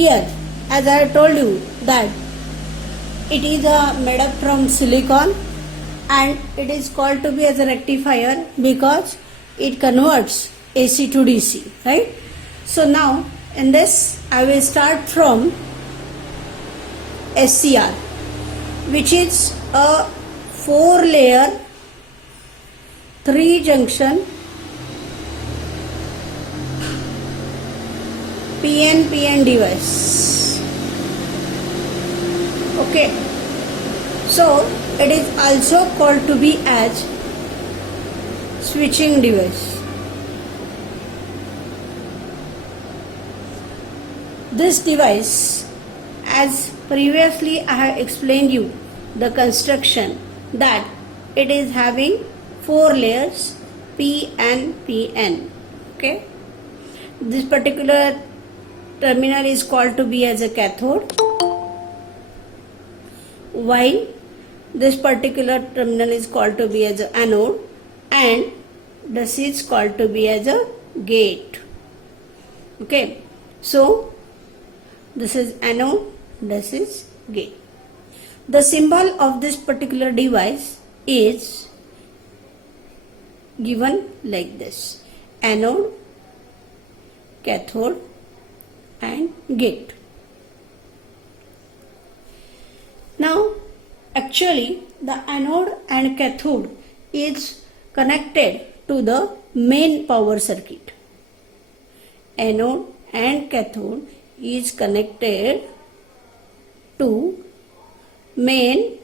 Here, as I told you that it is made up from silicon and it is called to be as a rectifier because it converts AC to DC, right? So now in this I will start from SCR, which is a 4-layer 3-junction PNPN device. Okay, so it is also called to be as switching device. This device, as previously I have explained you the construction, that it is having 4 layers P and PN. Okay, this particular terminal is called to be as a cathode, while this particular terminal is called to be as an anode, and this is called to be as a gate. Okay, so this is anode, this is gate. The symbol of this particular device is given like this: anode, cathode and gate. Now actually the anode and cathode is connected to the main power circuit. Anode and cathode is connected to main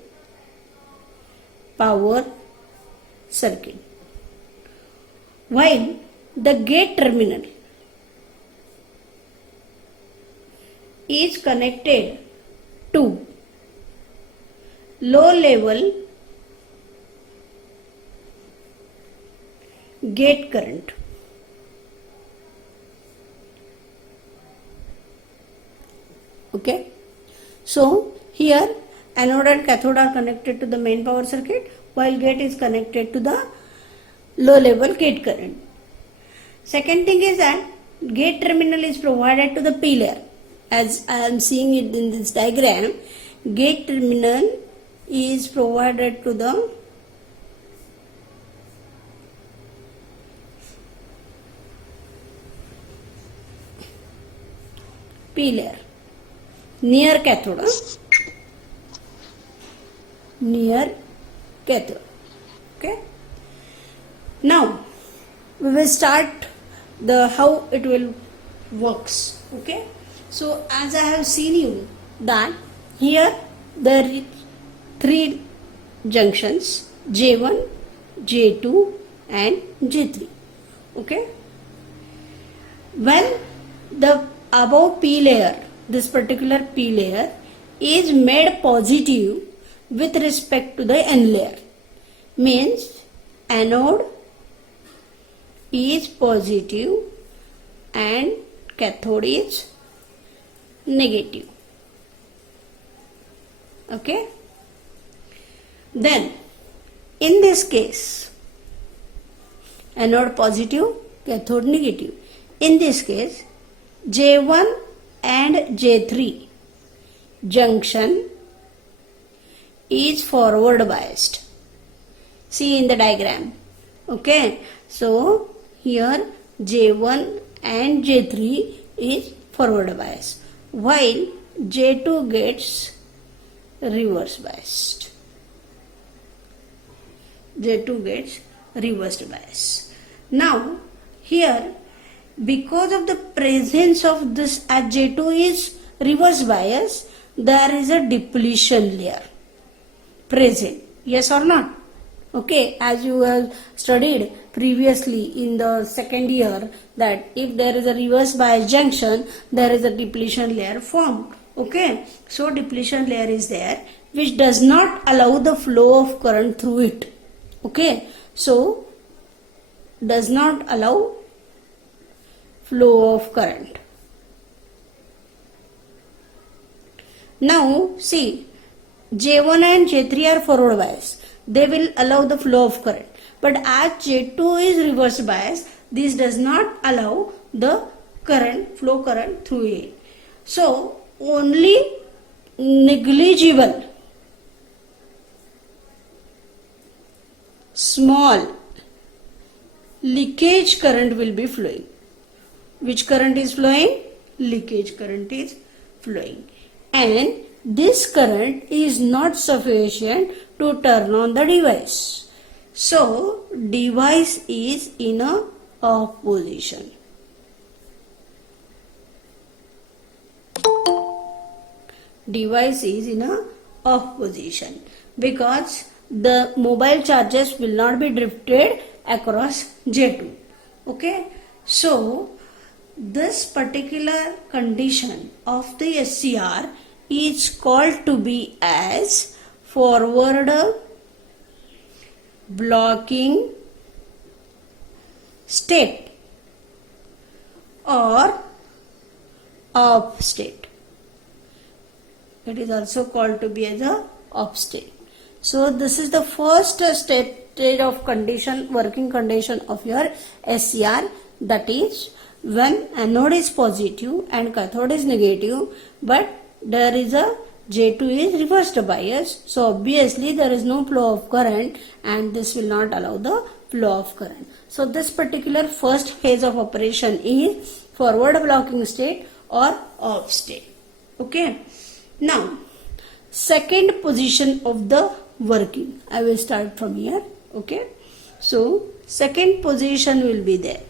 power circuit, while the gate terminal is connected to low level gate current. Okay, so here anode and cathode are connected to the main power circuit, while gate is connected to the low level gate current. Second thing is that gate terminal is provided to the P layer. As I am seeing it in this diagram, gate terminal is provided to the P layer near cathode. Near cathode. Okay. Now we will start the how it will works. Okay. So as I have seen you that here there are 3 junctions, J1, J2 and J3. Okay. When the above P layer, this particular P layer is made positive with respect to the N layer, means anode is positive and cathode is negative. Okay, then in this case anode positive, cathode negative. In this case J1 and J3 junction is forward biased. See in the diagram. Okay, so here J1 and J3 is forward biased, while J2 gets reverse biased. J2 gets reversed bias. Now here, because of the presence of this, as J2 is reverse bias, there is a depletion layer present. Yes or not? Okay, as you have studied previously in the second year, that if there is a reverse bias junction, there is a depletion layer formed. Okay, so depletion layer is there, which does not allow the flow of current through it. Okay, so does not allow flow of current. Now see, J1 and J3 are forward bias. They will allow the flow of current. But as J2 is reverse bias, this does not allow the current, flow current through it. So only negligible small leakage current will be flowing. Which current is flowing? Leakage current is flowing. And this current is not sufficient to turn on the device. So device is in a off position. Device is in a off position because the mobile charges will not be drifted across J2. Okay, so this particular condition of the SCR is called to be as forward blocking state or off state. It is also called to be as a off state. So this is the first state of condition, working condition of your SCR, that is when anode is positive and cathode is negative, but there is a J2 is reversed bias, so obviously there is no flow of current and this will not allow the flow of current. So this particular first phase of operation is forward blocking state or off state. Okay. Now second position of the working, I will start from here. Okay. So second position will be there.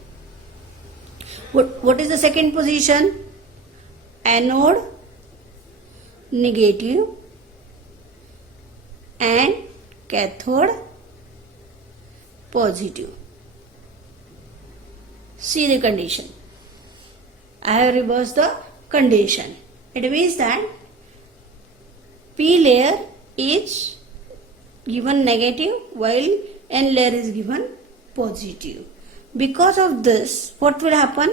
What is the second position? Anode negative and cathode positive. See the condition. I have reversed the condition. It means that P layer is given negative while N layer is given positive. Because of this, what will happen?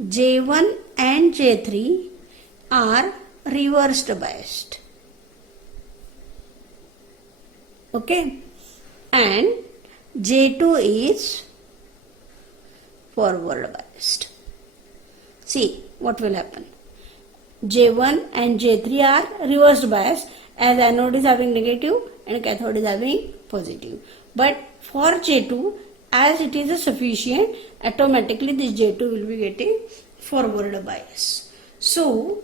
J1 and J3 are reversed biased. Okay. And J2 is forward biased. See what will happen. J1 and J3 are reversed biased as anode is having negative and cathode is having positive. But for J2, as it is a sufficient, automatically this J2 will be getting forward bias. So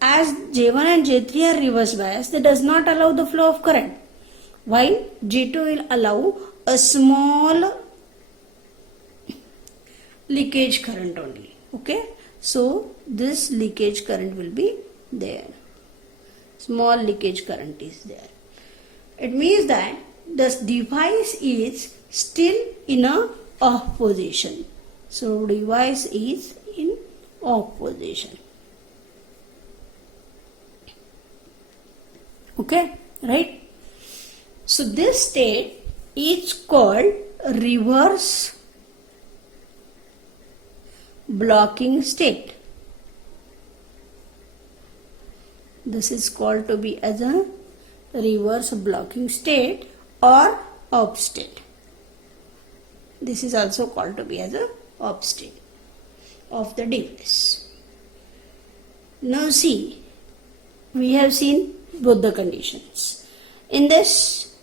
as J1 and J3 are reverse bias, that does not allow the flow of current, while J2 will allow a small leakage current only. Okay, so this leakage current will be there. Small leakage current is there. It means that this device is still in a off position. So device is in off position. Okay, right? So this state is called reverse blocking state. This is called to be as a reverse blocking state or off state. This is also called to be as a off state of the device. Now see, we have seen both the conditions. In this,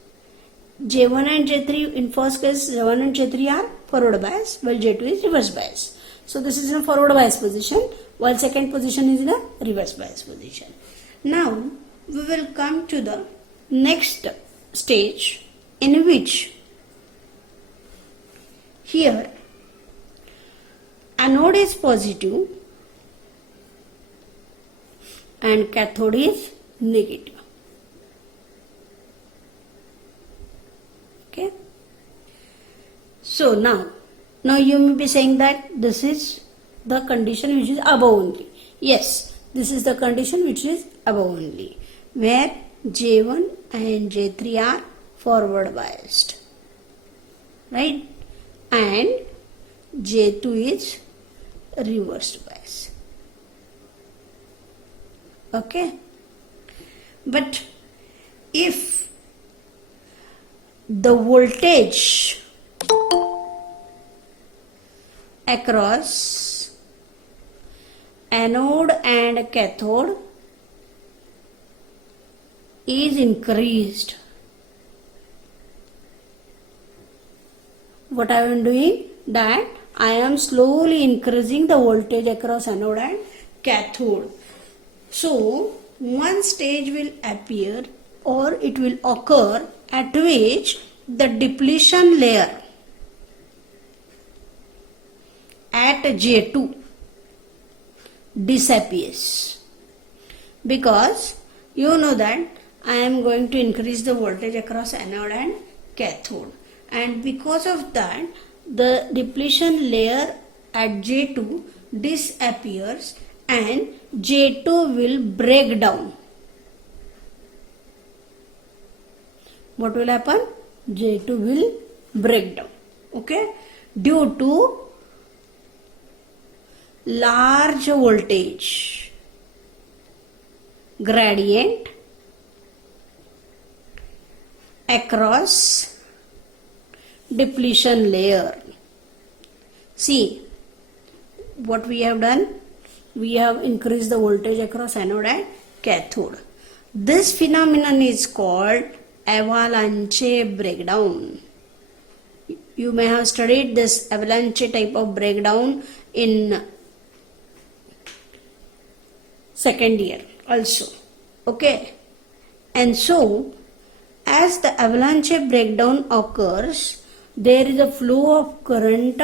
J1 and J3, in first case J1 and J3 are forward bias while J2 is reverse bias. So this is in a forward bias position while second position is in a reverse bias position. Now we will come to the next stage in which here anode is positive and cathode is negative. Okay. So now you may be saying that this is the condition which is above only. Yes, this is the condition which is above only, where J1 and J3 are forward biased, right? And J2 is reversed bias. Okay. But if the voltage across anode and cathode is increased. What I am doing? That I am slowly increasing the voltage across anode and cathode. So, one stage will appear or it will occur at which the depletion layer at J2 disappears, because you know that I am going to increase the voltage across anode and cathode, and because of that the depletion layer at J2 disappears and J2 will break down. What will happen? J2 will break down, okay, due to large voltage gradient across depletion layer. See what we have done. We have increased the voltage across anode and cathode. This phenomenon is called avalanche breakdown. You may have studied this avalanche type of breakdown in second year also, okay. And so as the avalanche breakdown occurs, there is a flow of current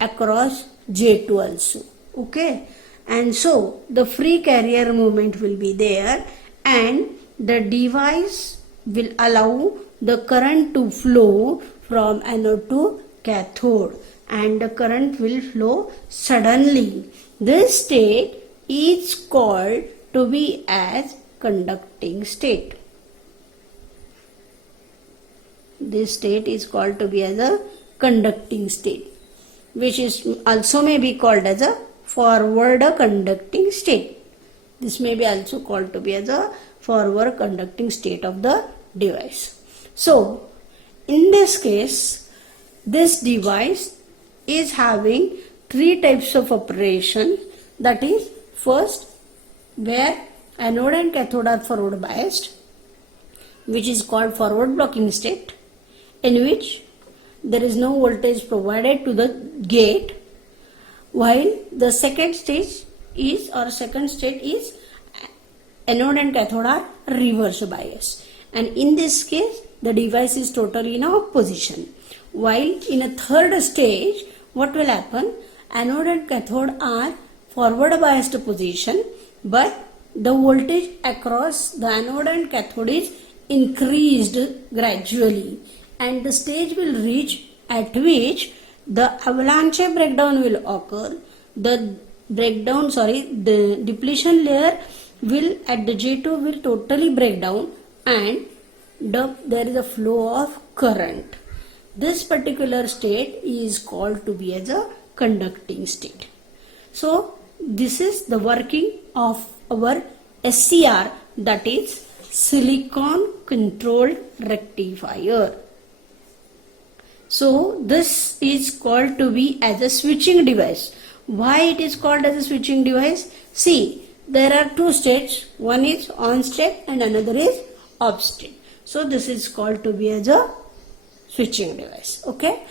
across J2 also, okay. And so the free carrier movement will be there, and the device will allow the current to flow from anode to cathode, and the current will flow suddenly. This state is called to be as conducting state. This state is called to be as a conducting state, which is also may be called as a forward conducting state. This may be also called to be as a forward conducting state of the device. So in this case, this device is having three types of operation. That is, first, where anode and cathode are forward biased, which is called forward blocking state, in which there is no voltage provided to the gate, while the second state is anode and cathode are reverse bias, and in this case the device is totally in opposition. While in a third stage, what will happen? Anode and cathode are forward biased position, but the voltage across the anode and cathode is increased gradually, and the stage will reach at which the avalanche breakdown will occur. The depletion layer will at the J2 will totally break down, and there is a flow of current. This particular state is called to be as a conducting state. So this is the working of our SCR, that is silicon controlled rectifier. So this is called to be as a switching device. Why it is called as a switching device? See, there are two states. One is on state and another is off state. So this is called to be as a switching device, okay.